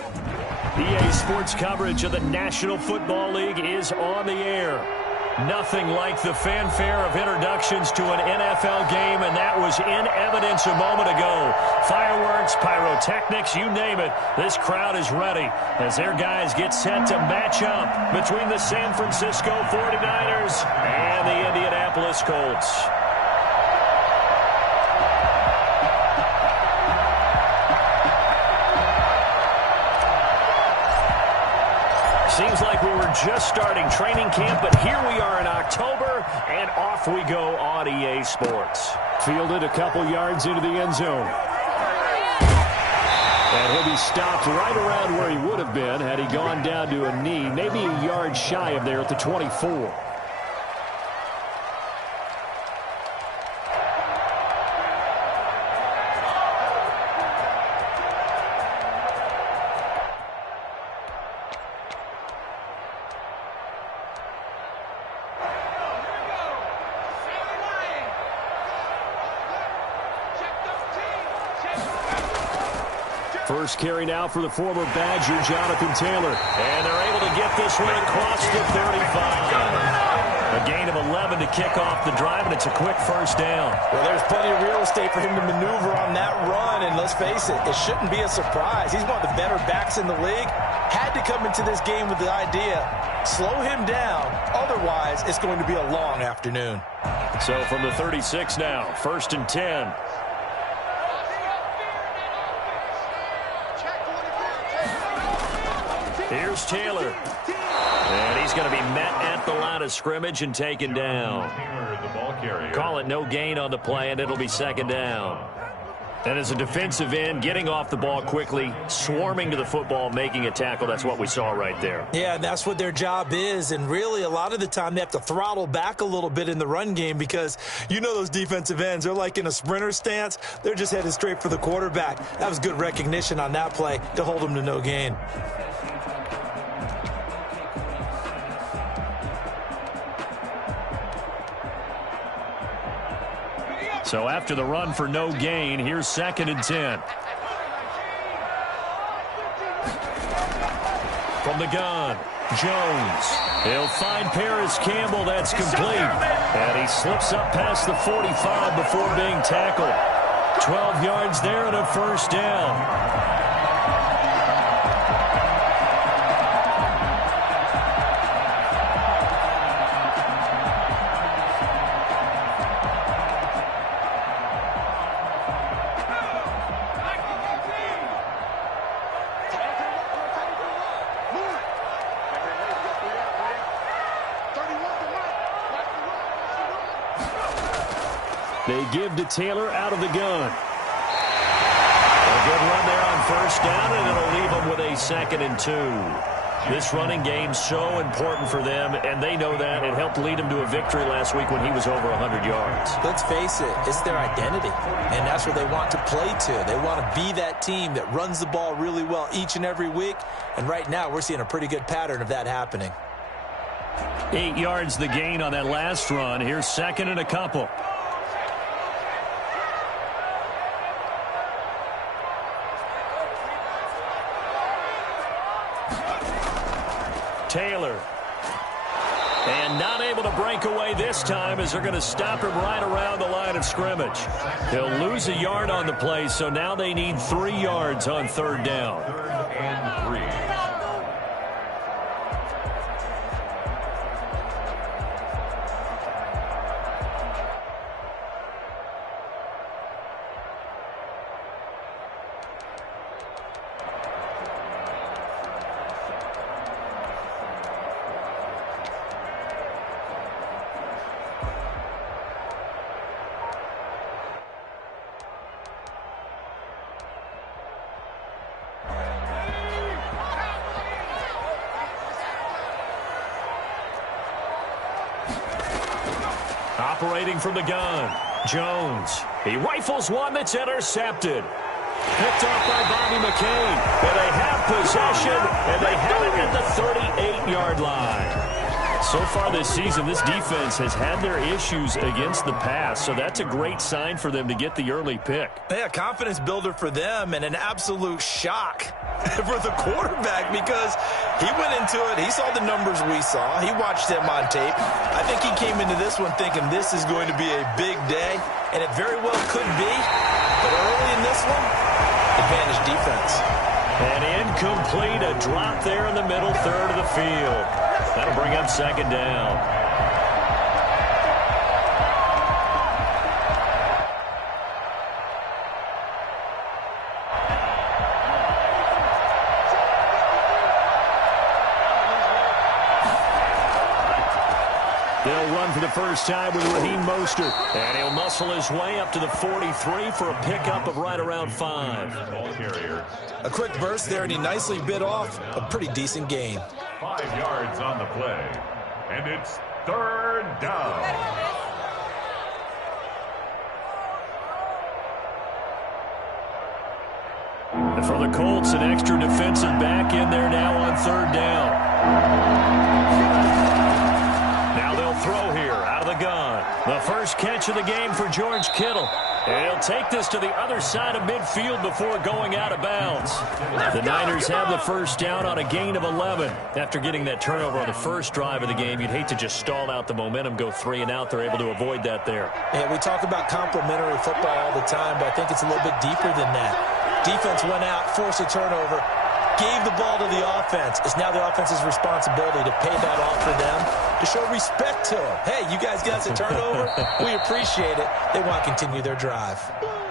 EA Sports coverage of the National Football League is on the air. Nothing like the fanfare of introductions to an NFL game, and that was in evidence a moment ago. Fireworks, pyrotechnics, you name it. This crowd is ready as their guys get set to match up between the San Francisco 49ers and the Indianapolis Colts. Seems like we were just starting training camp, but here we are in October, and off we go on EA Sports. Fielded a couple yards into the end zone. And he'll be stopped right around where he would have been had he gone down to a knee, maybe a yard shy of there at the 24. First carry now for the former Badger, Jonathan Taylor. And they're able to get this one across the 35. A gain of 11 to kick off the drive, and it's a quick first down. Well, there's plenty of real estate for him to maneuver on that run, and let's face it, it shouldn't be a surprise. He's one of the better backs in the league. Had to come into this game with the idea, slow him down, otherwise it's going to be a long afternoon. So from the 36 now, 1st and 10. Here's Taylor. And he's going to be met at the line of scrimmage and taken down. Call it no gain on the play, and it'll be second down. And as a defensive end, getting off the ball quickly, swarming to the football, making a tackle, that's what we saw right there. Yeah, that's what their job is, and really a lot of the time they have to throttle back a little bit in the run game because you know those defensive ends, they're like in a sprinter stance. They're just headed straight for the quarterback. That was good recognition on that play to hold them to no gain. So after the run for no gain, here's 2nd and 10. From the gun, Jones. He'll find Paris Campbell. That's complete. And he slips up past the 45 before being tackled. 12 yards there and a first down. They give to Taylor out of the gun. A good run there on first down, and it'll leave them with a 2nd and 2. This running game so important for them, and they know that. It helped lead them to a victory last week when he was over 100 yards. Let's face it, it's their identity, and that's what they want to play to. They want to be that team that runs the ball really well each and every week, and right now we're seeing a pretty good pattern of that happening. 8 yards the gain on that last run. Here's 2nd and a couple. Taylor. And not able to break away this time as they're going to stop him right around the line of scrimmage. He'll lose a yard on the play, so now they need 3 yards on 3rd down. 3rd and 3. Operating from the gun, Jones. He rifles one that's intercepted. Picked off by Bobby McCain. And they have possession, and they have it at the 38-yard line. So far this season, this defense has had their issues against the pass, so that's a great sign for them to get the early pick. Yeah, confidence builder for them and an absolute shock for the quarterback because he went into it. He saw the numbers we saw. He watched them on tape. I think he came into this one thinking this is going to be a big day, and it very well could be. But early in this one, advantage defense. And incomplete, a drop there in the middle third of the field. That'll bring up second down. They'll run for the first time with Raheem Mostert. And he'll muscle his way up to the 43 for a pickup of right around 5. A quick burst there, and he nicely bit off a pretty decent gain. 5 yards on the play, and it's third down. And for the Colts, an extra defensive back in there now on third down. Now they'll throw here out of the gun. The first catch of the game for George Kittle. And he'll take this to the other side of midfield before going out of bounds. The Niners have the first down on a gain of 11. After getting that turnover on the first drive of the game, you'd hate to just stall out the momentum, go 3 and out. They're able to avoid that there. Yeah, we talk about complementary football all the time, but I think it's a little bit deeper than that. Defense went out, forced a turnover, gave the ball to the offense. It's now the offense's responsibility to pay that off for them, to show respect to them. Hey, you guys got us a turnover? We appreciate it. They want to continue their drive.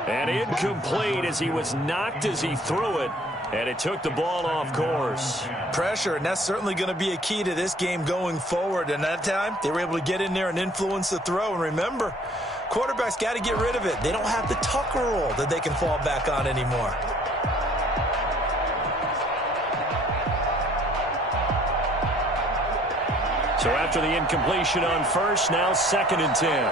And incomplete as he was knocked as he threw it, and it took the ball off course. Pressure, and that's certainly going to be a key to this game going forward. And that time, they were able to get in there and influence the throw. And remember, quarterbacks got to get rid of it. They don't have the Tucker rule that they can fall back on anymore. So after the incompletion on first, now 2nd and 10.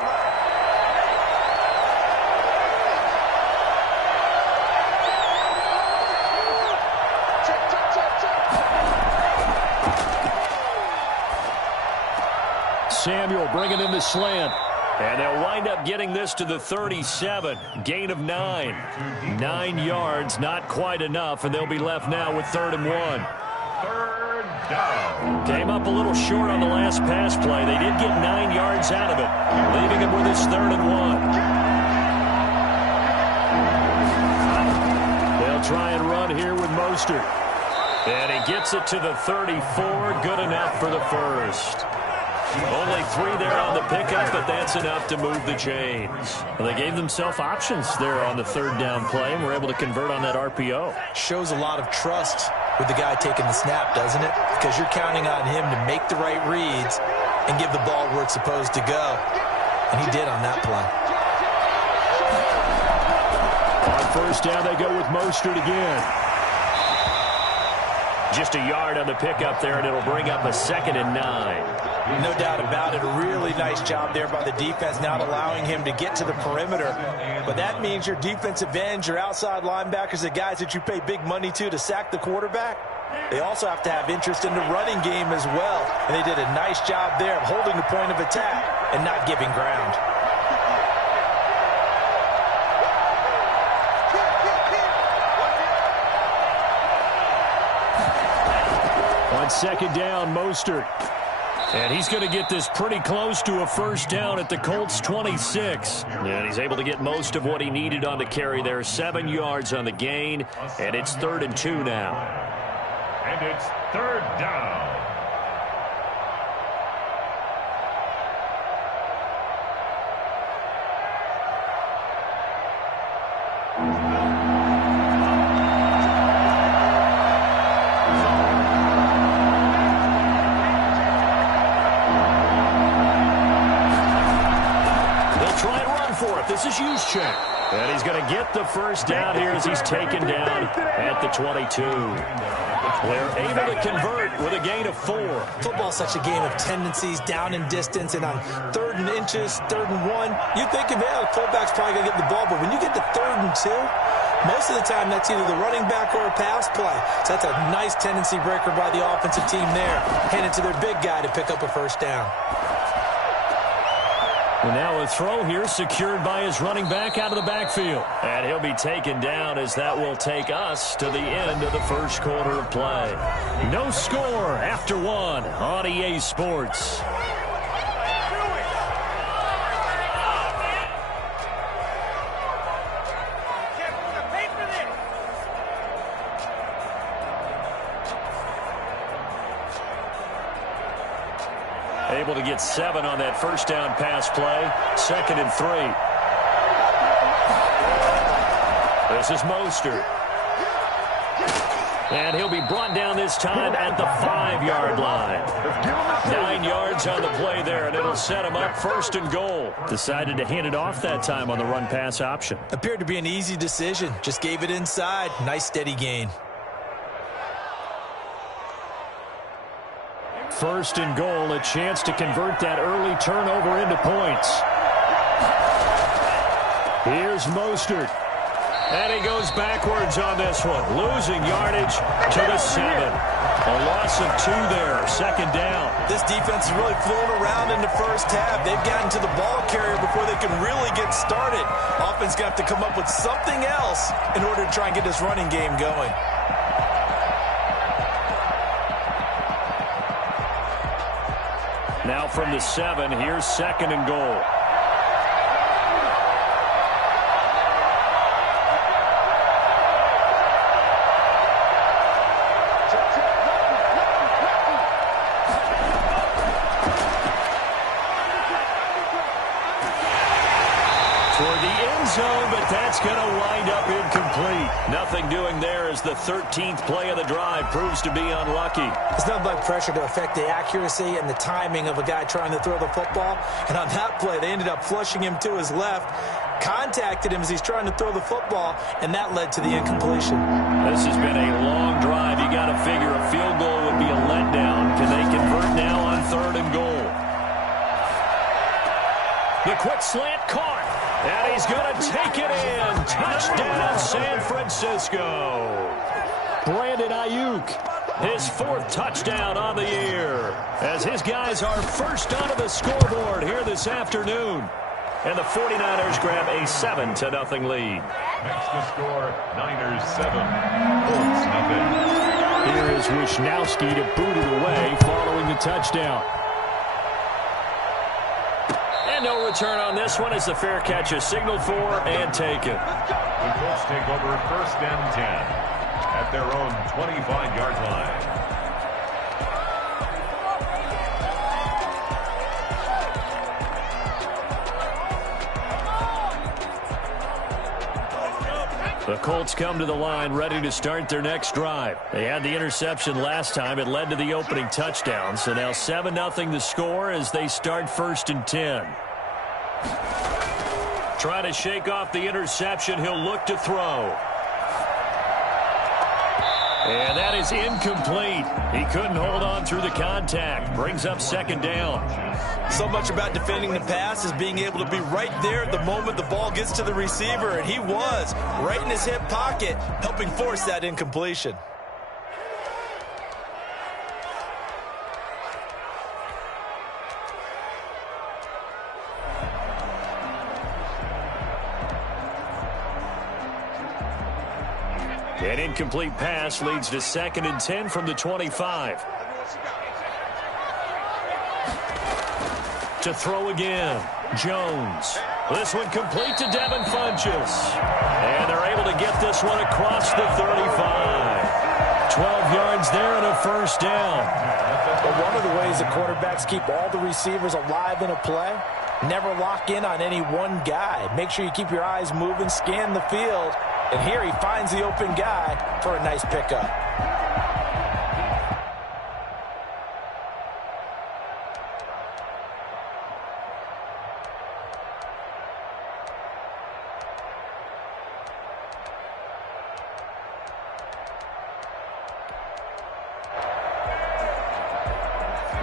Samuel bringing in the slant. And they'll wind up getting this to the 37. Gain of 9. 9 yards, not quite enough, and they'll be left now with 3rd and 1. Third down. Came up a little short on the last pass play. They did get 9 yards out of it, leaving him with his 3rd and 1. They'll try and run here with Mostert. And he gets it to the 34. Good enough for the first. Only 3 there on the pickup, but that's enough to move the chains. Well, they gave themselves options there on the 3rd down play, and were able to convert on that RPO. Shows a lot of trust with the guy taking the snap, doesn't it? Because you're counting on him to make the right reads and give the ball where it's supposed to go. And he did on that play. On first down, they go with Mostert again. Just a yard on the pickup there, and it'll bring up a 2nd and 9. No doubt about it. A really nice job there by the defense, not allowing him to get to the perimeter. But that means your defensive ends, your outside linebackers, the guys that you pay big money to sack the quarterback, they also have to have interest in the running game as well. And they did a nice job there of holding the point of attack and not giving ground. On 2nd down, Mostert. And he's going to get this pretty close to a first down at the Colts 26. And he's able to get most of what he needed on the carry there. 7 yards on the gain, and it's 3rd and 2 now. And it's 3rd down. This is Juszczyk. And he's going to get the first down here as he's taken down at the 22. They're able to convert with a gain of 4. Football's such a game of tendencies, down in distance, and on 3rd and inches, 3rd and 1, you think, the fullback's probably going to get the ball, but when you get to 3rd and 2, Most of the time, that's either the running back or a pass play. So that's a nice tendency breaker by the offensive team there. Hand it to their big guy to pick up a first down. And now a throw here secured by his running back out of the backfield. And he'll be taken down as that will take us to the end of the first quarter of play. No score after one on EA Sports. Able to get 7 on that first down pass play. 2nd and 3. This is Mostert. And he'll be brought down this time at the 5-yard line. 9 yards on the play there, and it'll set him up 1st and goal. Decided to hand it off that time on the run-pass option. Appeared to be an easy decision. Just gave it inside. Nice steady gain. 1st and goal, a chance to convert that early turnover into points. Here's Mostert. And he goes backwards on this one. Losing yardage to the 7. A loss of 2 there. 2nd down. This defense is really flown around in the first half. They've gotten to the ball carrier before they can really get started. Offense got to come up with something else in order to try and get this running game going. Now from the 7, here's 2nd and goal. Toward the end zone, but that's going to wind up incomplete. Nothing doing there as the 13th play of the drive proves to be unlucky. It's not like pressure to affect the accuracy and the timing of a guy trying to throw the football. And on that play, they ended up flushing him to his left, contacted him as he's trying to throw the football, and that led to the incompletion. This has been a long drive. You got to figure a field goal would be a letdown. Can they convert now on 3rd and goal? The quick slant caught. And he's going to take it in. Touchdown, San Francisco. Brandon Ayuk, his 4th touchdown on the year, as his guys are first onto the scoreboard here this afternoon. And the 49ers grab a 7-0 lead. Next to score, Niners 7, Colts 0. Here is Wisnowski to boot it away following the touchdown. And no return on this one as the fair catch is signaled for and taken. The Colts take over 1st and 10 at their own 25-yard line. The Colts come to the line ready to start their next drive. They had the interception last time. It led to the opening touchdown. So now 7-0 the score as they start 1st and 10. Trying to shake off the interception. He'll look to throw. And that is incomplete. He couldn't hold on through the contact. Brings up 2nd down. So much about defending the pass is being able to be right there at the moment the ball gets to the receiver, and he was right in his hip pocket, helping force that incompletion. An incomplete pass leads to 2nd and 10 from the 25. To throw again, Jones. This one complete to Devin Funchess. And they're able to get this one across the 35. 12 yards there and a 1st down. But one of the ways the quarterbacks keep all the receivers alive in a play, never lock in on any one guy. Make sure you keep your eyes moving, scan the field. And here he finds the open guy for a nice pickup.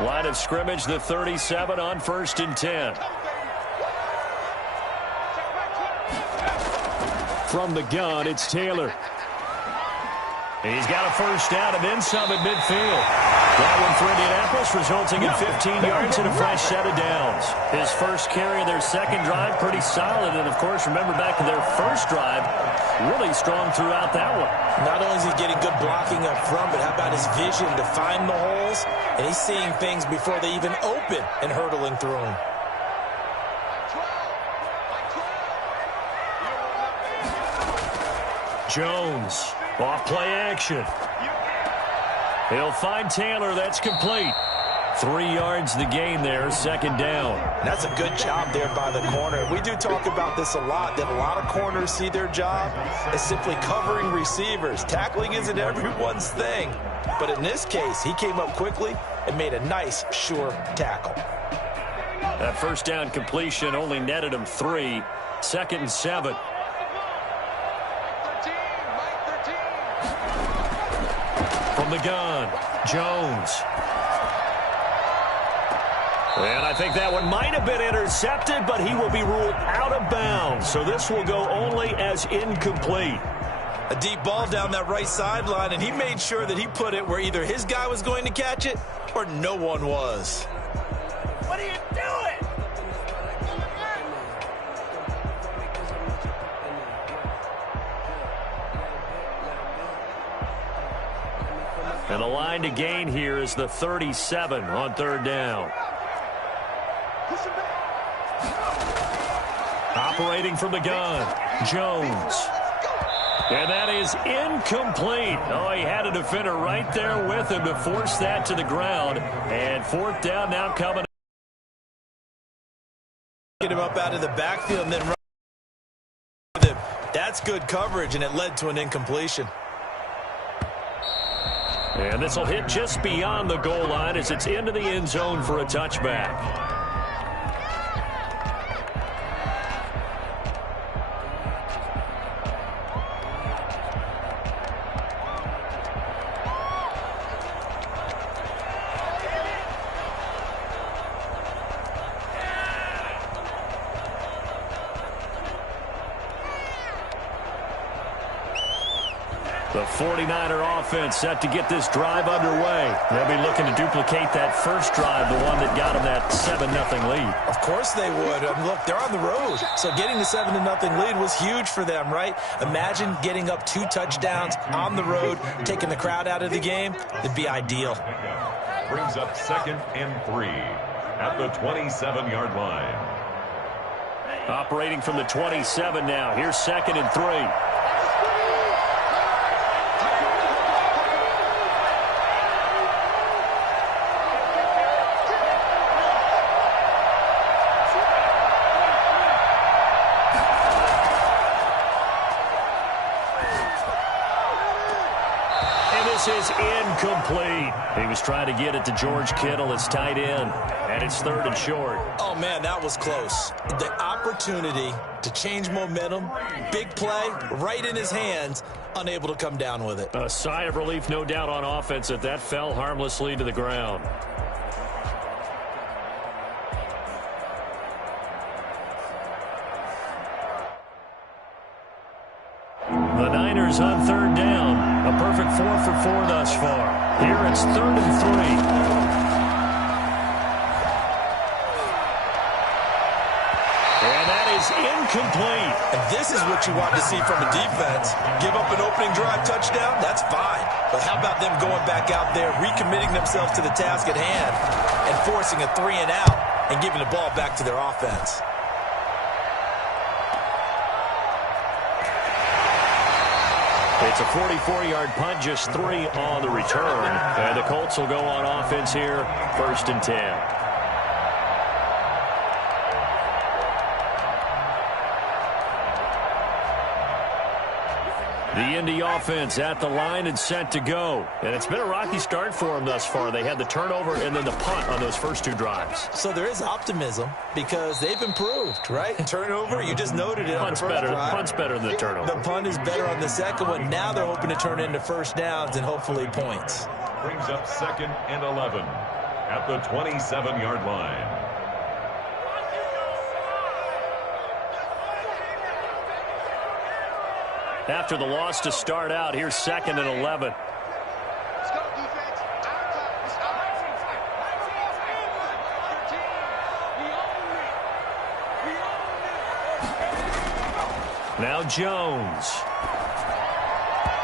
Line of scrimmage, the 37 on 1st and 10. From the gun, it's Taylor. He's got a first down and then some at midfield. That one for Indianapolis, resulting in 15 yards and a fresh set of downs. His first carry of their second drive, pretty solid. And, of course, remember back to their first drive, really strong throughout that one. Not only is he getting good blocking up front, but how about his vision to find the holes? And he's seeing things before they even open and hurdling through them. Jones, off play action. He'll find Taylor. That's complete. 3 yards the gain there, second down. And that's a good job there by the corner. We do talk about this a lot, that a lot of corners see their job as simply covering receivers. Tackling isn't everyone's thing. But in this case, he came up quickly and made a nice, sure tackle. That first down completion only netted him 3. 2nd and 7. From the gun, Jones. And I think that one might have been intercepted, but he will be ruled out of bounds. So this will go only as incomplete. A deep ball down that right sideline, and he made sure that he put it where either his guy was going to catch it or no one was. What are you doing? And the line to gain here is the 37 on third down. Operating from the gun, Jones. And that is incomplete. Oh, he had a defender right there with him to force that to the ground. And 4th down now coming. Get him up out of the backfield and then run with him. That's good coverage, and it led to an incompletion. And this will hit just beyond the goal line as it's into the end zone for a touchback. The 49er offense set to get this drive underway. They'll be looking to duplicate that first drive, the one that got them that 7-0 lead. Of course they would. Look, they're on the road, so getting the 7-0 lead was huge for them, right? Imagine getting up 2 touchdowns on the road, taking the crowd out of the game. It'd be ideal. Brings up 2nd and 3 at the 27-yard line. Operating from the 27 now. Here's 2nd and 3. Is incomplete. He was trying to get it to George Kittle, his tight end, and it's 3rd and short. Oh, man, that was close. The opportunity to change momentum, big play, right in his hands, unable to come down with it. A sigh of relief, no doubt, on offense that that fell harmlessly to the ground. The Niners on 3rd down. A perfect 4 for 4 thus far. Here it's 3rd and 3. And that is incomplete. And this is what you want to see from a defense. Give up an opening drive touchdown, that's fine. But how about them going back out there, recommitting themselves to the task at hand, and forcing a 3 and out, and giving the ball back to their offense. It's a 44-yard punt, just 3 on the return. And the Colts will go on offense here, 1st and 10. The Indy offense at the line and set to go. And it's been a rocky start for them thus far. They had the turnover and then the punt on those first 2 drives. So there is optimism because they've improved, right? Turnover, you just noted it on the first drive. Punt's better than the turnover. The punt is better on the second one. Now they're hoping to turn it into first downs and hopefully points. Brings up 2nd and 11 at the 27-yard line. After the loss to start out, here's 2nd and 11. Now Jones.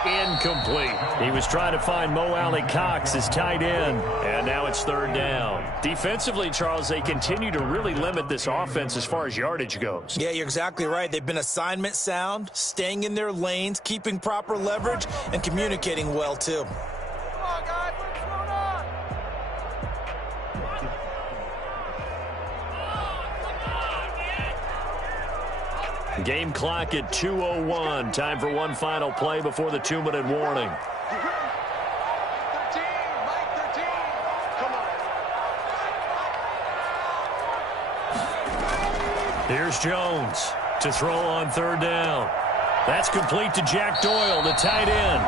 Incomplete. He was trying to find Mo Alley-Cox as tight end, and now it's 3rd down. Defensively, Charles, they continue to really limit this offense as far as yardage goes. Yeah, you're exactly right. They've been assignment sound, staying in their lanes, keeping proper leverage, and communicating well, too. Come on, guys. What's going on? Game clock at 2:01. Time for one final play before the 2-minute warning. 13, Mike 13. Come on. Here's Jones to throw on 3rd down. That's complete to Jack Doyle, the tight end.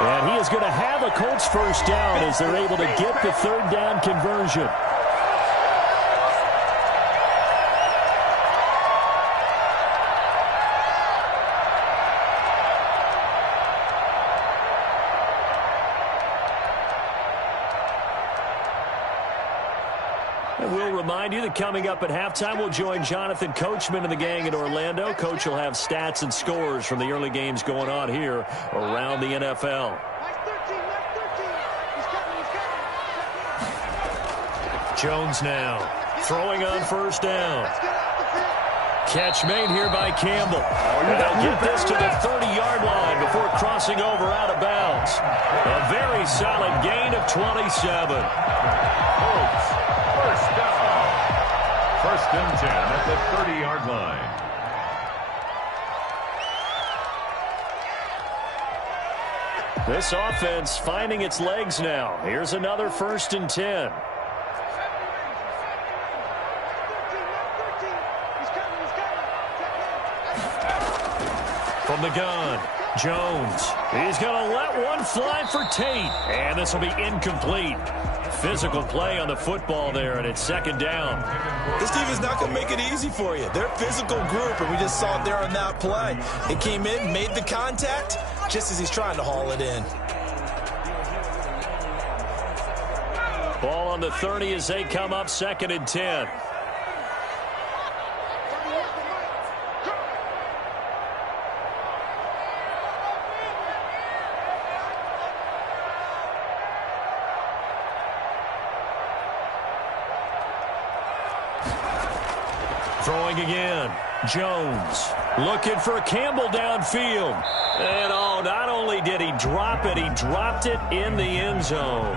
And he is going to have a Colts 1st down as they're able to get the 3rd down conversion. We'll remind you that coming up at halftime, we'll join Jonathan Coachman and the gang in Orlando. Coach will have stats and scores from the early games going on here around the NFL. Mike 13, Mike 13. He's coming, he's coming. Jones now throwing on 1st down. Let's get off the field. Catch made here by Campbell. They'll get this to the 30-yard line before crossing over out of bounds. A very solid gain of 27. Colts, 1st down. 1st and 10 at the 30-yard line. This offense finding its legs now. Here's another 1st and 10. From the gun, Jones. He's going to let one fly for Tate. And this will be incomplete. Physical play on the football there, and it's 2nd down. This defense not going to make it easy for you. They're a physical group, and we just saw it there on that play. It came in, made the contact, just as he's trying to haul it in. Ball on the 30 as they come up 2nd and 10. Throwing again. Jones looking for Campbell downfield. And oh, not only did he drop it, he dropped it in the end zone.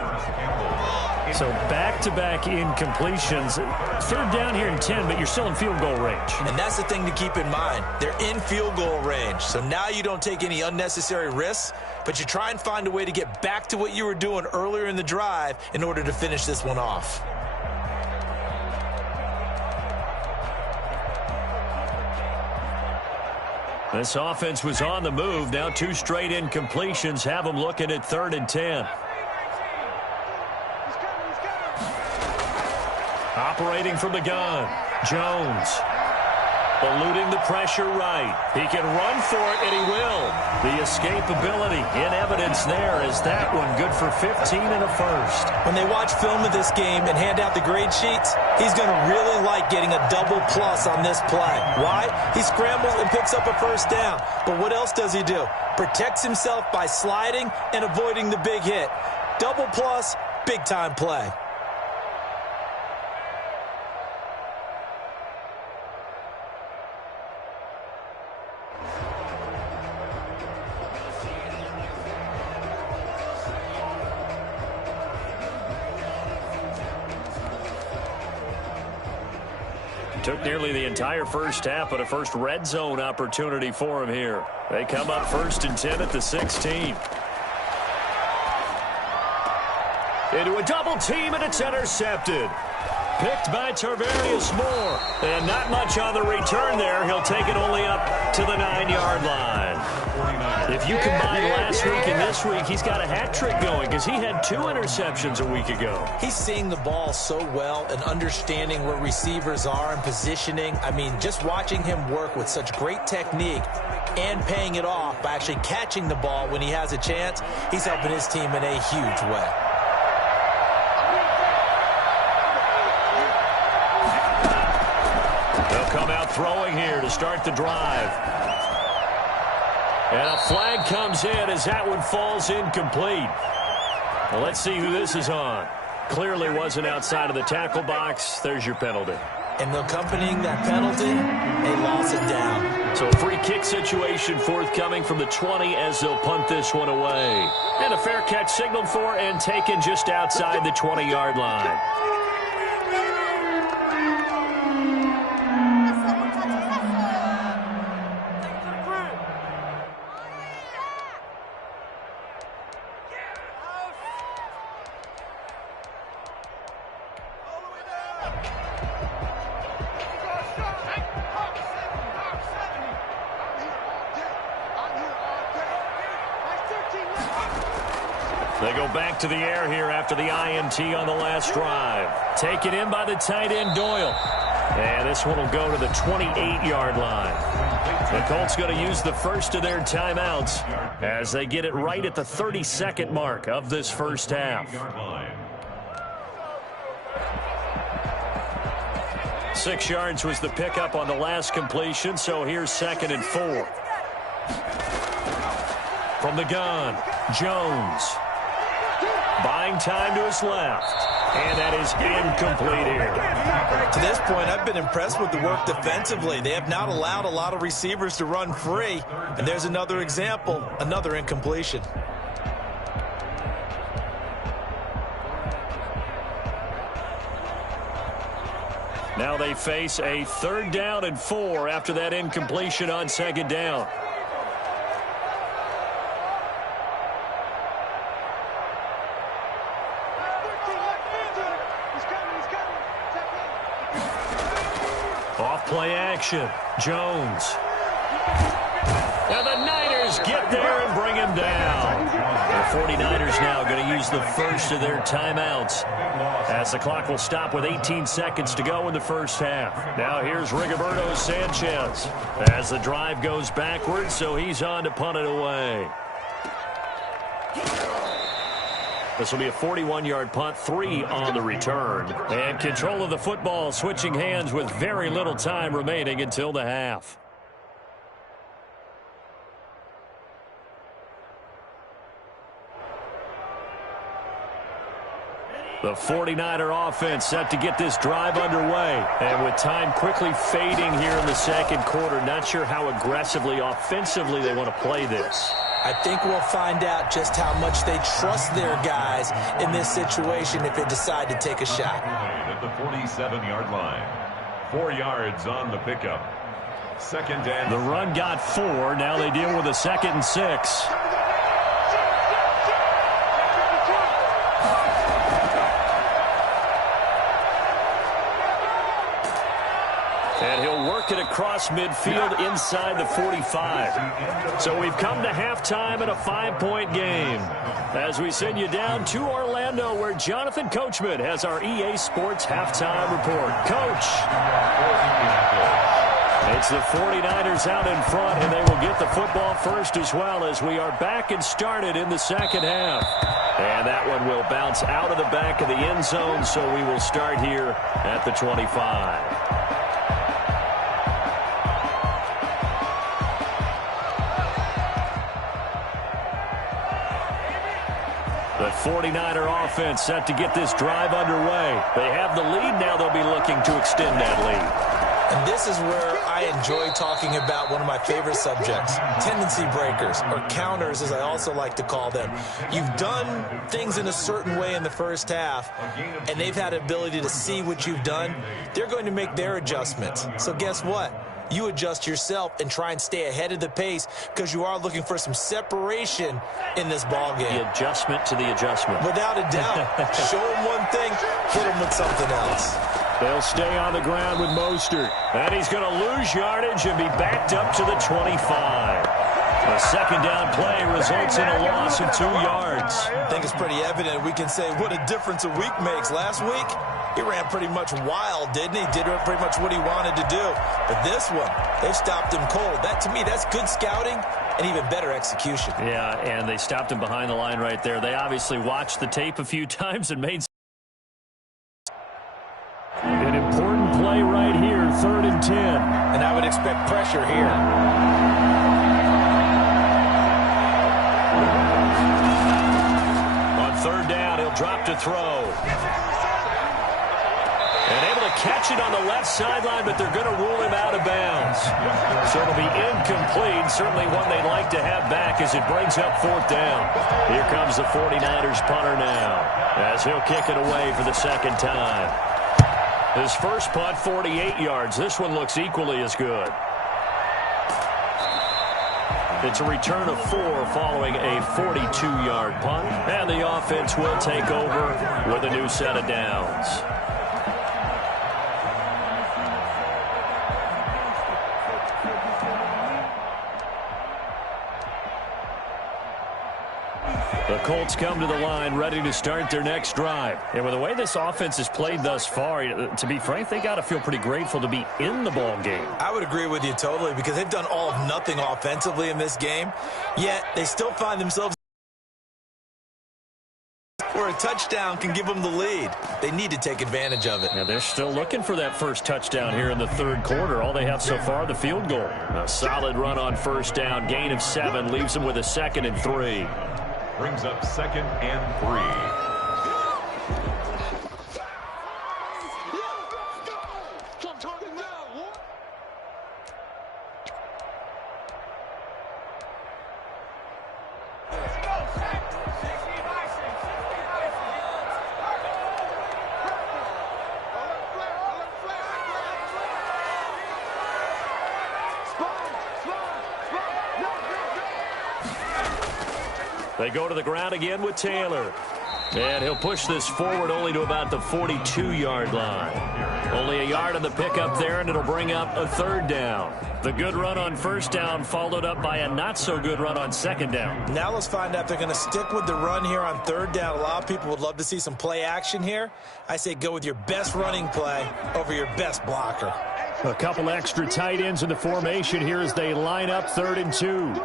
So back-to-back incompletions. 3rd down here in 10, but you're still in field goal range. And that's the thing to keep in mind. They're in field goal range. So now you don't take any unnecessary risks, but you try and find a way to get back to what you were doing earlier in the drive in order to finish this one off. This offense was on the move. Now 2 straight incompletions have them looking at 3rd and 10. Operating from the gun, Jones. Eluding the pressure right. He can run for it, and he will. The escapability in evidence there is that one good for 15 and a 1st. When they watch film of this game and hand out the grade sheets, he's going to really like getting a double plus on this play. Why? He scrambles and picks up a 1st down. But what else does he do? Protects himself by sliding and avoiding the big hit. Double plus, big-time play. Took nearly the entire first half, but a first red zone opportunity for him here. They come up 1st and 10 at the 16. Into a double team, and it's intercepted. Picked by Tarvarius Moore. And not much on the return there. He'll take it only up to the 9-yard line. If you combine last week and this week, he's got a hat trick going because he had 2 interceptions a week ago. He's seeing the ball so well and understanding where receivers are and positioning. I mean, just watching him work with such great technique and paying it off by actually catching the ball when he has a chance, he's helping his team in a huge way. They'll come out throwing here to start the drive. And a flag comes in as that one falls incomplete. Well, let's see who this is on. Clearly wasn't outside of the tackle box. There's your penalty. And accompanying that penalty, a loss of down. So a free kick situation forthcoming from the 20 as they'll punt this one away. And a fair catch signaled for and taken just outside the 20-yard line. They go back to the air here after the INT on the last drive. Taken in by the tight end, Doyle. And this one will go to the 28-yard line. The Colts going to use the first of their timeouts as they get it right at the 32nd mark of this first half. 6 yards was the pickup on the last completion, so here's 2nd and 4. From the gun, Jones. Buying time to his left. And that is incomplete here. To this point, I've been impressed with the work defensively. They have not allowed a lot of receivers to run free. And there's another example, another incompletion. Now they face a 3rd down and 4 after that incompletion on 2nd down. Play action. Jones. And the Niners get there and bring him down. The 49ers now going to use the first of their timeouts as the clock will stop with 18 seconds to go in the first half. Now here's Rigoberto Sanchez as the drive goes backwards, so he's on to punt it away. This will be a 41-yard punt, 3 on the return. And control of the football switching hands with very little time remaining until the half. The 49er offense set to get this drive underway. And with time quickly fading here in the second quarter, not sure how aggressively, offensively they want to play this. I think we'll find out just how much they trust their guys in this situation if they decide to take a shot. At the 47-yard line. 4 yards on the pickup. 2nd and... The run got 4. Now they deal with a 2nd and 6. And he'll work it across midfield inside the 45. So we've come to halftime in a 5-point game. As we send you down to Orlando, where Jonathan Coachman has our EA Sports halftime report. Coach. It's the 49ers out in front, and they will get the football first as well as we are back and started in the second half. And that one will bounce out of the back of the end zone, so we will start here at the 25. The 49er offense set to get this drive underway. They have the lead. Now they'll be looking to extend that lead. And this is where I enjoy talking about one of my favorite subjects, tendency breakers, or counters as I also like to call them. You've done things in a certain way in the first half, and they've had the ability to see what you've done. They're going to make their adjustments. So guess what? You adjust yourself and try and stay ahead of the pace because you are looking for some separation in this ball game. The adjustment to the adjustment. Without a doubt. Show them one thing, hit them with something else. They'll stay on the ground with Mostert. And he's going to lose yardage and be backed up to the 25. A second down play results in a loss of 2 yards. I think it's pretty evident. We can say what a difference a week makes. Last week, he ran pretty much wild, didn't he? Did pretty much what he wanted to do. But this one, they stopped him cold. That, to me, that's good scouting and even better execution. Yeah, and they stopped him behind the line right there. They obviously watched the tape a few times and made an important play right here, 3rd and 10. And I would expect pressure here. On 3rd down, he'll drop to throw. And able to catch it on the left sideline, but they're going to rule him out of bounds. So it'll be incomplete. Certainly one they'd like to have back as it brings up 4th down. Here comes the 49ers punter now, as he'll kick it away for the 2nd time. His first punt, 48 yards. This one looks equally as good. It's a return of 4 following a 42-yard punt. And the offense will take over with a new set of downs. The Colts come to the line ready to start their next drive. And with the way this offense has played thus far, to be frank, they got to feel pretty grateful to be in the ball game. I would agree with you totally because they've done all of nothing offensively in this game, yet they still find themselves where a touchdown can give them the lead. They need to take advantage of it. Yeah, they're still looking for that first touchdown here in the 3rd quarter. All they have so far, the field goal. A solid run on 1st down. Gain of 7 leaves them with a 2nd and 3. Brings up 2nd and 3. They go to the ground again with Taylor. And he'll push this forward only to about the 42-yard line. Only a yard on the pickup there, and it'll bring up a 3rd down. The good run on 1st down followed up by a not-so-good run on 2nd down. Now let's find out if they're going to stick with the run here on 3rd down. A lot of people would love to see some play action here. I say go with your best running play over your best blocker. A couple extra tight ends in the formation here as they line up 3rd and 2.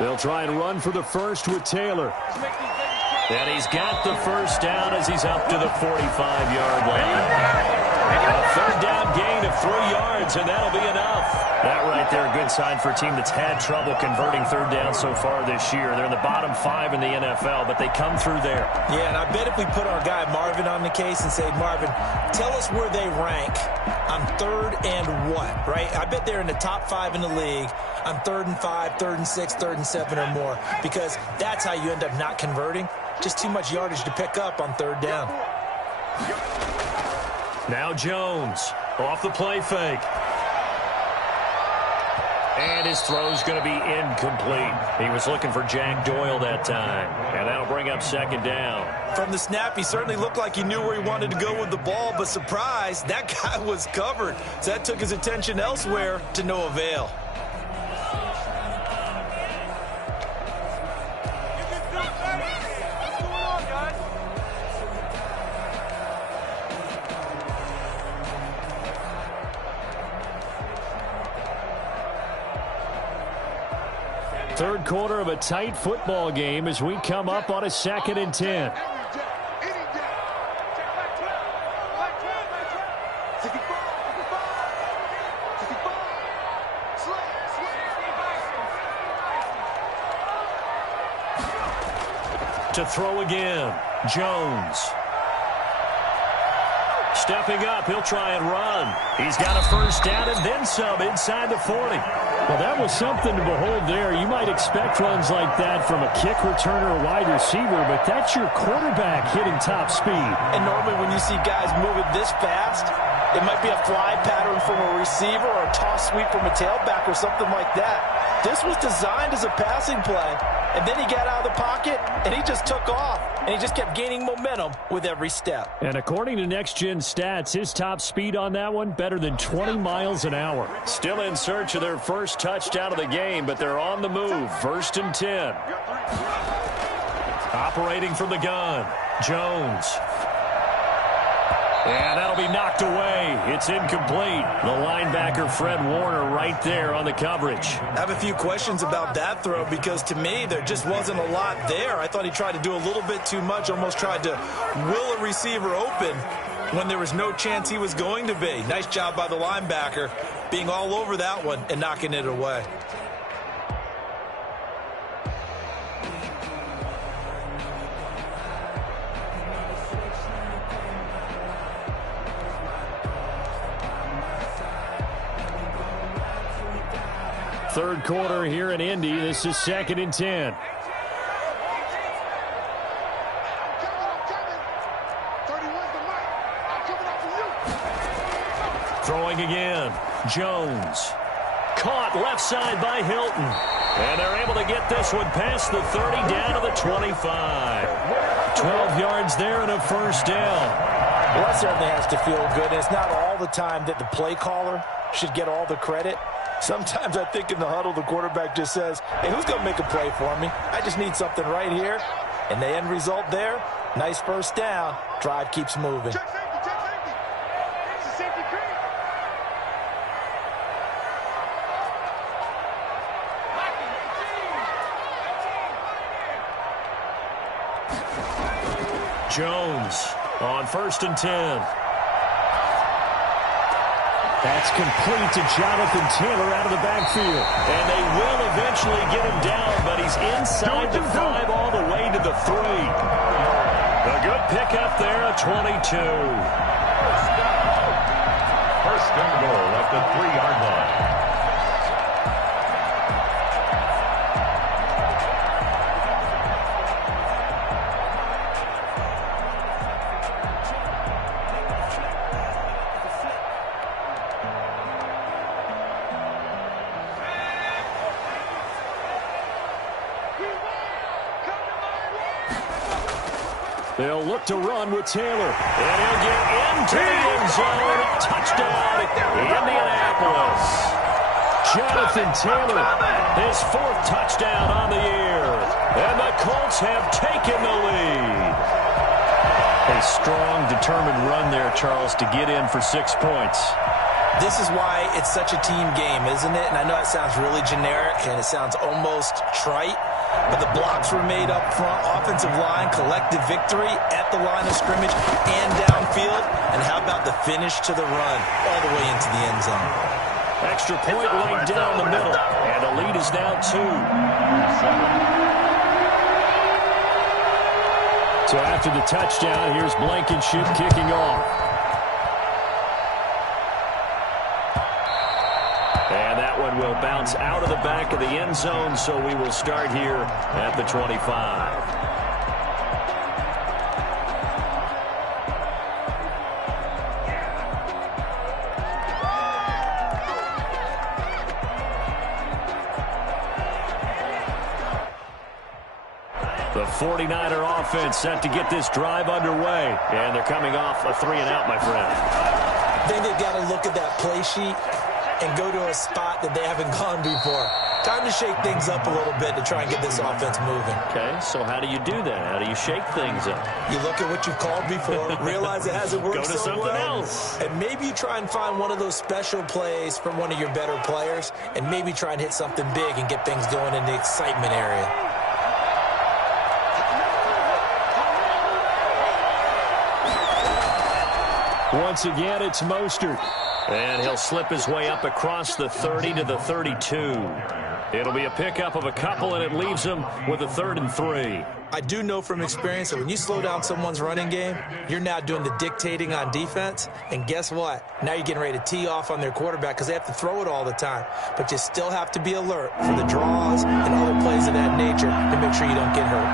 They'll try and run for the first with Taylor. And he's got the first down as he's up to the 45-yard line. A 3rd down gain of 3 yards, and that'll be enough. That right there, a good sign for a team that's had trouble converting 3rd down so far this year. They're in the bottom 5 in the NFL, but they come through there. Yeah, and I bet if we put our guy Marvin on the case and say, Marvin, tell us where they rank on 3rd and what, right? I bet they're in the top 5 in the league on 3rd and 5, 3rd and 6, 3rd and 7 or more, because that's how you end up not converting. Just too much yardage to pick up on 3rd down. Now Jones off the play fake. And his throw's going to be incomplete. He was looking for Jack Doyle that time. And that'll bring up 2nd down. From the snap, he certainly looked like he knew where he wanted to go with the ball, but surprise, that guy was covered. So that took his attention elsewhere to no avail. Third quarter of a tight football game as we come up on a 2nd and 10. To throw again, Jones. Stepping up, he'll try and run. He's got a first down and then some inside the 40. Well, that was something to behold there. You might expect runs like that from a kick returner or wide receiver, but that's your quarterback hitting top speed. And normally when you see guys moving this fast, it might be a fly pattern from a receiver or a toss sweep from a tailback or something like that. This was designed as a passing play, and then he got out of the pocket, and he just took off, and he just kept gaining momentum with every step. And according to Next Gen Stats, his top speed on that one, better than 20 miles an hour. Still in search of their first touchdown of the game, but they're on the move. 1st and 10. Operating from the gun, Jones. And that'll be knocked away. It's incomplete. The linebacker, Fred Warner, right there on the coverage. I have a few questions about that throw because, to me, there just wasn't a lot there. I thought he tried to do a little bit too much, almost tried to will a receiver open when there was no chance he was going to be. Nice job by the linebacker being all over that one and knocking it away. Third quarter here in Indy. This is 2nd and 10. Throwing again. Jones. Caught left side by Hilton. And they're able to get this one past the 30 down to the 25. 12 yards there and a first down. Well, that certainly has to feel good. And it's not all the time that the play caller should get all the credit. Sometimes I think in the huddle, the quarterback just says, hey, who's going to make a play for me? I just need something right here. And the end result there, nice first down. Drive keeps moving. Check safety, check safety. It's a safety creep. Jones on 1st and 10. That's complete to Jonathan Taylor out of the backfield. And they will eventually get him down, but he's inside the 5 all the way to the 3. A good pickup there, a 22. First and goal at the 3-yard line. They'll look to run with Taylor. And he'll get into the end zone. Touchdown, Indianapolis. Jonathan Taylor, his 4th touchdown on the year. And the Colts have taken the lead. A strong, determined run there, Charles, to get in for 6 points. This is why it's such a team game, isn't it? And I know it sounds really generic and it sounds almost trite. But the blocks were made up front, offensive line, collective victory at the line of scrimmage and downfield. And how about the finish to the run all the way into the end zone? Extra point right down the middle. And the lead is now 2. So after the touchdown, here's Blankenship kicking off. And that one will bounce out of the back of the end zone, so we will start here at the 25. The 49er offense set to get this drive underway. And they're coming off a 3-and-out, my friend. I think they've got to look at that play sheet and go to a spot that they haven't gone before. Time to shake things up a little bit to try and get this offense moving. Okay, so how do you do that? How do you shake things up? You look at what you've called before, realize it hasn't worked Go to so something well, else. and maybe you try and find one of those special plays from one of your better players, and maybe try and hit something big and get things going in the excitement area. Once again, it's Mostert. And he'll slip his way up across the 30 to the 32. It'll be a pickup of a couple, and it leaves him with a 3rd and 3. I do know from experience that when you slow down someone's running game, you're now doing the dictating on defense. And guess what? Now you're getting ready to tee off on their quarterback because they have to throw it all the time. But you still have to be alert for the draws and other plays of that nature to make sure you don't get hurt.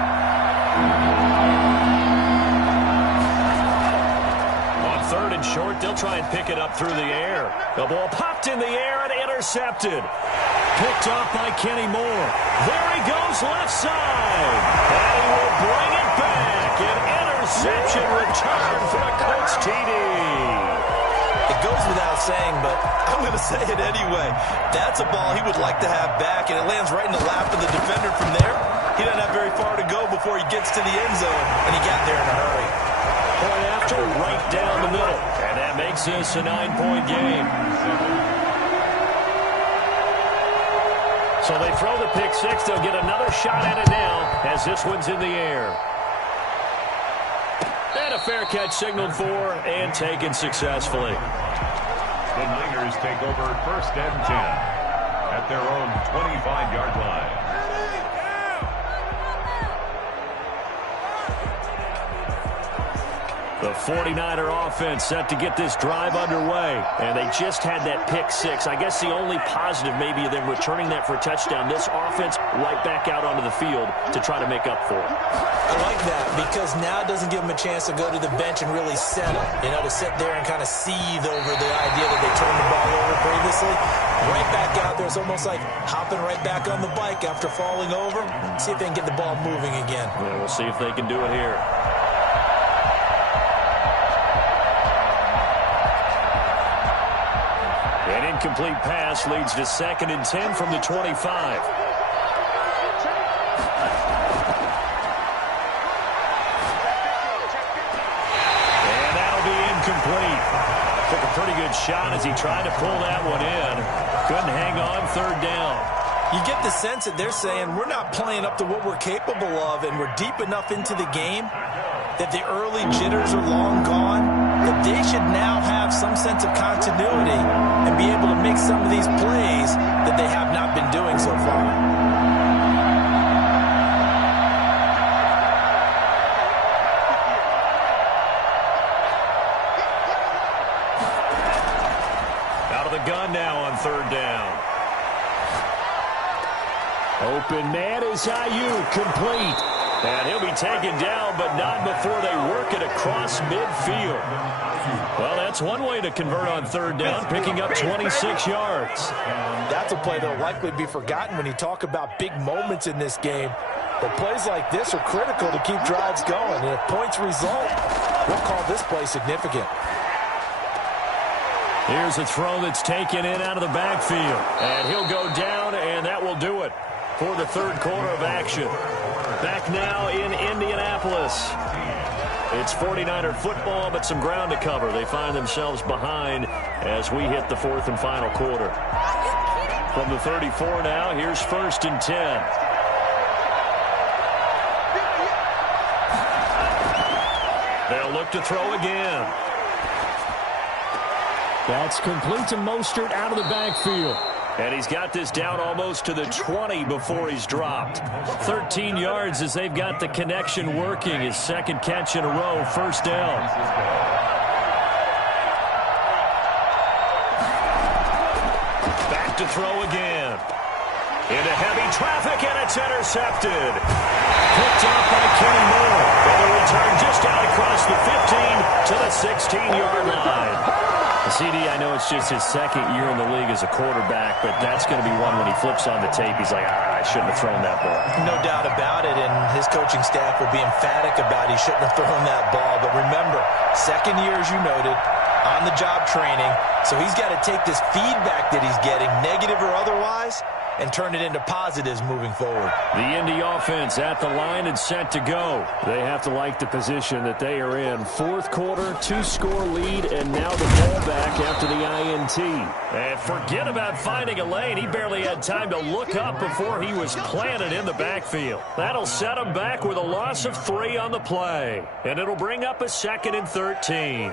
On 3rd and short, they'll try and pick it up through the air. The ball popped in the air and intercepted. Picked up by Kenny Moore. There he goes left side. And he will bring it back. An interception return for a Colts TD. It goes without saying, but I'm going to say it anyway. That's a ball he would like to have back, and it lands right in the lap of the defender from there. He doesn't have very far to go before he gets to the end zone, and he got there in a hurry. Point after, right down the middle. And that makes this a 9-point game. So they throw the pick six. They'll get another shot at it now as this one's in the air. And a fair catch signaled for and taken successfully. The Niners take over 1st and 10 at their own 25-yard line. The 49er offense set to get this drive underway. And they just had that pick six. I guess the only positive maybe of them returning that for a touchdown. This offense right back out onto the field to try to make up for it. I like that because now it doesn't give them a chance to go to the bench and really settle. You know, to sit there and kind of seethe over the idea that they turned the ball over previously. Right back out there. It's almost like hopping right back on the bike after falling over. See if they can get the ball moving again. Yeah, we'll see if they can do it here. An incomplete pass leads to 2nd and 10 from the 25. And that'll be incomplete. Took a pretty good shot as he tried to pull that one in. Couldn't hang on 3rd down. You get the sense that they're saying we're not playing up to what we're capable of, and we're deep enough into the game that the early jitters are long gone, that they should now have some sense of continuity and be able to make some of these plays that they have not been doing so far. Out of the gun now on 3rd down. Open man is Ayuk, complete. And he'll be taken down, but not before they work it across midfield. Well, that's one way to convert on 3rd down, picking up 26 yards. That's a play that will likely be forgotten when you talk about big moments in this game. But plays like this are critical to keep drives going. And if points result, we'll call this play significant. Here's a throw that's taken in out of the backfield. And he'll go down, and that will do it for the 3rd quarter of action. Back now in Indianapolis. It's 49er football, but some ground to cover. They find themselves behind as we hit the 4th and final quarter. From the 34 now, here's 1st and 10. They'll look to throw again. That's complete to Mostert out of the backfield. And he's got this down almost to the 20 before he's dropped. 13 yards as they've got the connection working. His 2nd catch in a row, 1st down. Back to throw again. Into heavy traffic, and it's intercepted. Picked up by Kenny Moore. And the return just out across the 15 to the 16-yard line. CD, I know it's just his 2nd year in the league as a quarterback, but that's going to be one when he flips on the tape. He's like, I shouldn't have thrown that ball. No doubt about it, and his coaching staff will be emphatic about he shouldn't have thrown that ball. But remember, 2nd year, as you noted, on-the-job training, so he's got to take this feedback that he's getting, negative or otherwise, and turn it into positives moving forward. The Indy offense at the line and set to go. They have to like the position that they are in. 4th quarter, 2-score lead, and now the ball back after the INT. And forget about finding a lane. He barely had time to look up before he was planted in the backfield. That'll set him back with a loss of 3 on the play. And it'll bring up a 2nd and 13.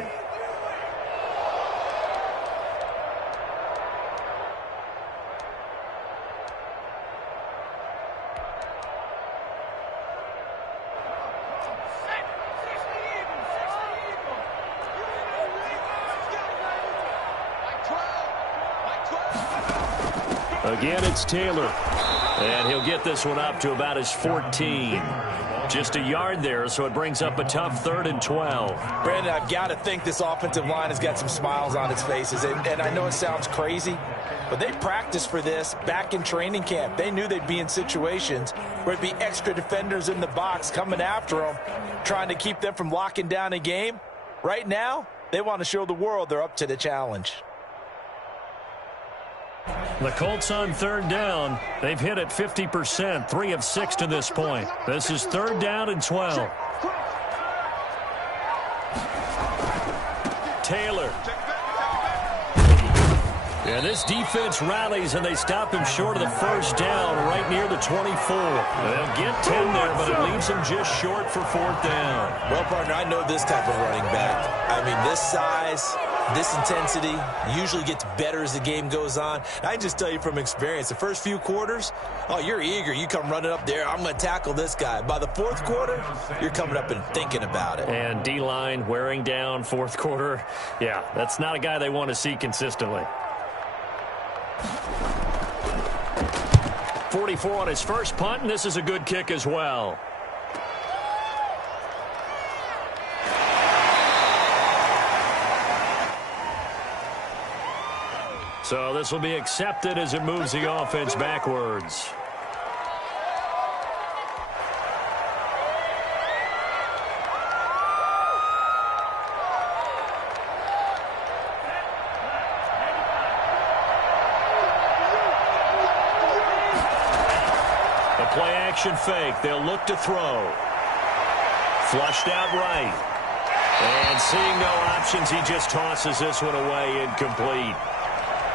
Again, it's Taylor. And he'll get this one up to about his 14. Just a yard there, so it brings up a tough 3rd and 12. Brandon, I've got to think this offensive line has got some smiles on its faces. And I know it sounds crazy, But they practiced for this back in training camp. They knew they'd be in situations where there'd be extra defenders in the box coming after them, trying to keep them from locking down a game. Right now, they want to show the world they're up to the challenge. The Colts on third down. They've hit it 50%, 3 of 6 to this point. This is third down and 12. Taylor. Yeah, this defense rallies, and they stop him short of the first down right near the 24. They'll get 10 there, but it leaves them just short for fourth down. Well, partner, I know this type of running back. I mean, this size, this intensity usually gets better as the game goes on. And I just tell you from experience, the first few quarters, oh, you're eager. You come running up there, I'm going to tackle this guy. By the fourth quarter, you're coming up and thinking about it. And D-line wearing down fourth quarter. Yeah, that's not a guy they want to see consistently. 44 on his first punt, and this is a good kick as well. So this will be accepted as it moves the offense backwards. Play-action fake. They'll look to throw. Flushed out right. And seeing no options, he just tosses this one away, incomplete.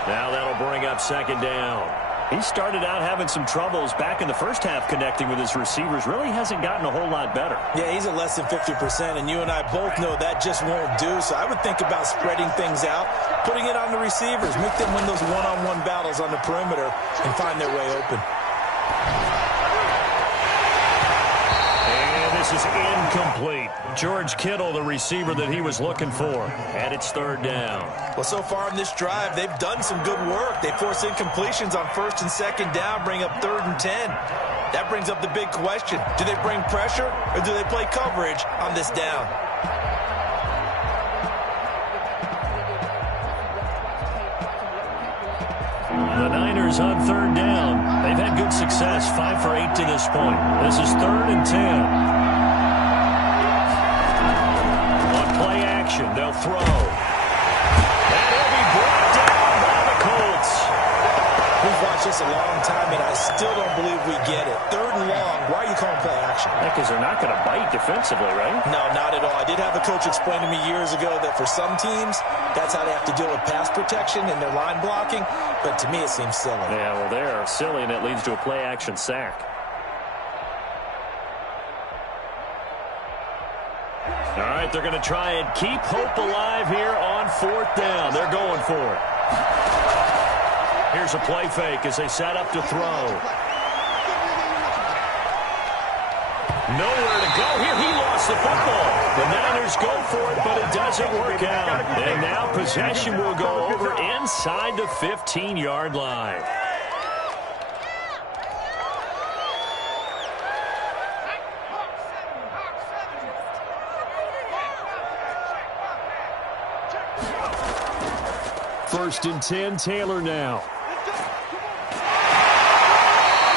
Now that'll bring up second down. He started out having some troubles back in the first half connecting with his receivers. Really hasn't gotten a whole lot better. Yeah, he's at less than 50%, and you and I both know that just won't do. So I would think about spreading things out, putting it on the receivers, make them win those one-on-one battles on the perimeter and find their way open. This is incomplete. George Kittle, the receiver that he was looking for. And it's third down. Well, so far in this drive, they've done some good work. They force incompletions on first and second down, bring up third and 10. That brings up the big question. Do they bring pressure or do they play coverage on this down? The Niners on third down. They've had good success, 5 for 8 to this point. This is third and 10. They'll throw. And he'll be brought down by the Colts. We've watched this a long time, and I still don't believe we get it. Third and long. Why are you calling play action? Because they're not going to bite defensively, right? No, not at all. I did have a coach explain to me years ago that for some teams, that's how they have to deal with pass protection and their line blocking. But to me, it seems silly. Yeah, well, they're silly, and it leads to a play-action sack. All right, they're going to try and keep hope alive here on fourth down. They're going for it. Here's a play fake as they set up to throw. Nowhere to go here. He lost the football. The Niners go for it, but it doesn't work out. And now possession will go over inside the 15-yard line. First and 10, Taylor now.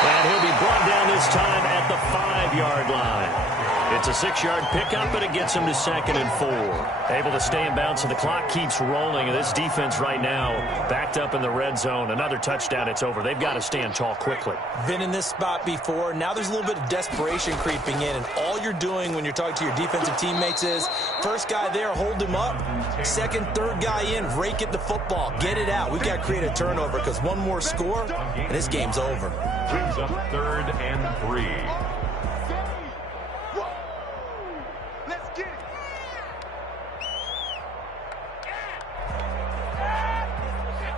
And he'll be brought down this time at the 5-yard line. It's a 6-yard pickup, and it gets him to second and 4. Able to stay in bounds, so the clock keeps rolling. And this defense right now backed up in the red zone. Another touchdown, it's over. They've got to stand tall quickly. Been in this spot before. Now there's a little bit of desperation creeping in. And all you're doing when you're talking to your defensive teammates is, first guy there, hold him up. Second, third guy in, rake at the football. Get it out. We've got to create a turnover because one more score, and this game's over. Brings up third and 3.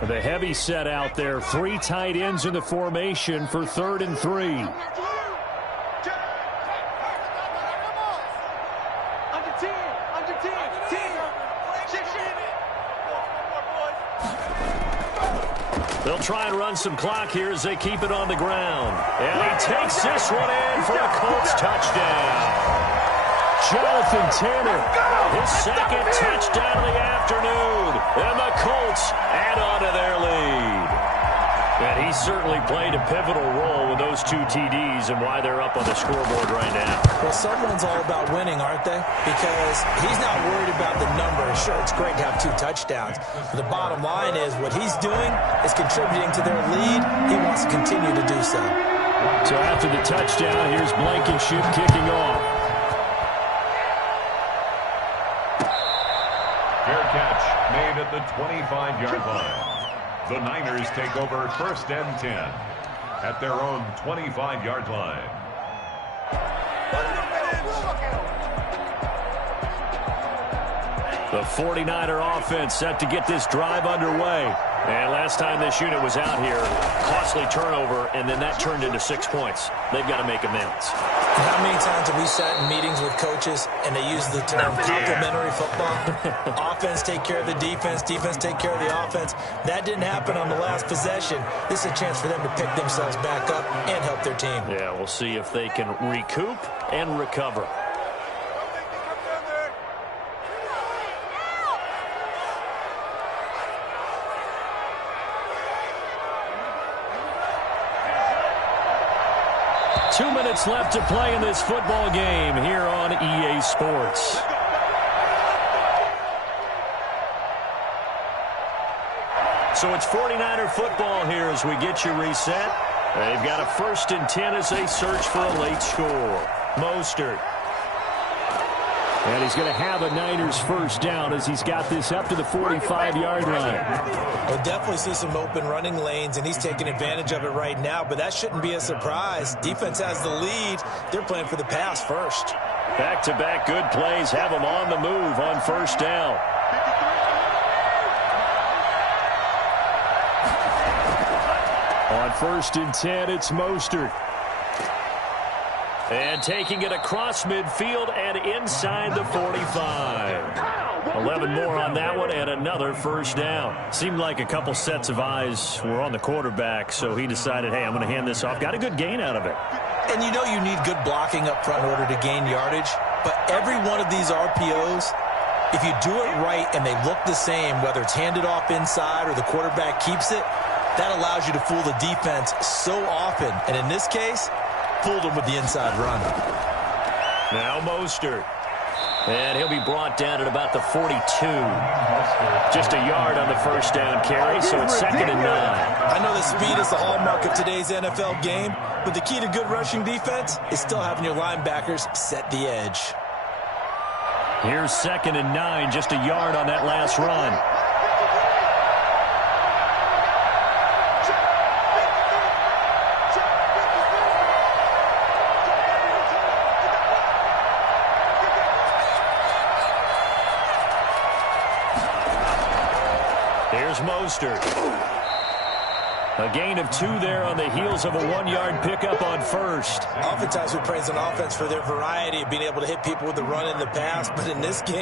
The heavy set out there. 3 tight ends in the formation for third and 3. They'll try and run some clock here as they keep it on the ground. And he takes this one in for a Colts touchdown. Jonathan Taylor, his second touchdown of the afternoon. And the Colts add on to their lead. And he certainly played a pivotal role with those 2 TDs and why they're up on the scoreboard right now. Well, someone's all about winning, aren't they? Because he's not worried about the numbers. Sure, it's great to have 2 touchdowns. But the bottom line is what he's doing is contributing to their lead. He wants to continue to do so. So after the touchdown, here's Blankenship kicking off. Fair catch made at the 25-yard line. The Niners take over 1st and 10 at their own 25-yard line. The 49er offense set to get this drive underway. And last time this unit was out here, costly turnover, and then that turned into 6 points. They've got to make amends. How many times have we sat in meetings with coaches and they use the term complementary football? Offense take care of the defense, defense take care of the offense. That didn't happen on the last possession. This is a chance for them to pick themselves back up and help their team. Yeah, we'll see if they can recoup and recover. Two minutes left to play in this football game here on EA Sports. So it's 49er football here as we get you reset. They've got a 1st and 10 as they search for a late score. Mostert. And he's going to have a Niners first down as he's got this up to the 45-yard line. We'll definitely see some open running lanes, and he's taking advantage of it right now, but that shouldn't be a surprise. Defense has the lead. They're playing for the pass first. Back-to-back good plays have them on the move on 1st down. On 1st and 10, it's Mostert. And taking it across midfield and inside the 45. 11 more on that one and another 1st down. Seemed like a couple sets of eyes were on the quarterback, so he decided, hey, I'm going to hand this off. Got a good gain out of it. And you know you need good blocking up front in order to gain yardage, but every one of these RPOs, if you do it right and they look the same, whether it's handed off inside or the quarterback keeps it, that allows you to fool the defense so often. And in this case, fooled him with the inside run. Now Mostert. And he'll be brought down at about the 42. Just a yard on the 1st down carry, so it's 2nd and 9. I know the speed is the hallmark of today's NFL game, but the key to good rushing defense is still having your linebackers set the edge. Here's 2nd and 9, just a yard on that last run. Here's Mostert. A gain of 2 there on the heels of a 1-yard pickup on 1st. Oftentimes we praise an offense for their variety of being able to hit people with the run and the pass, but in this game,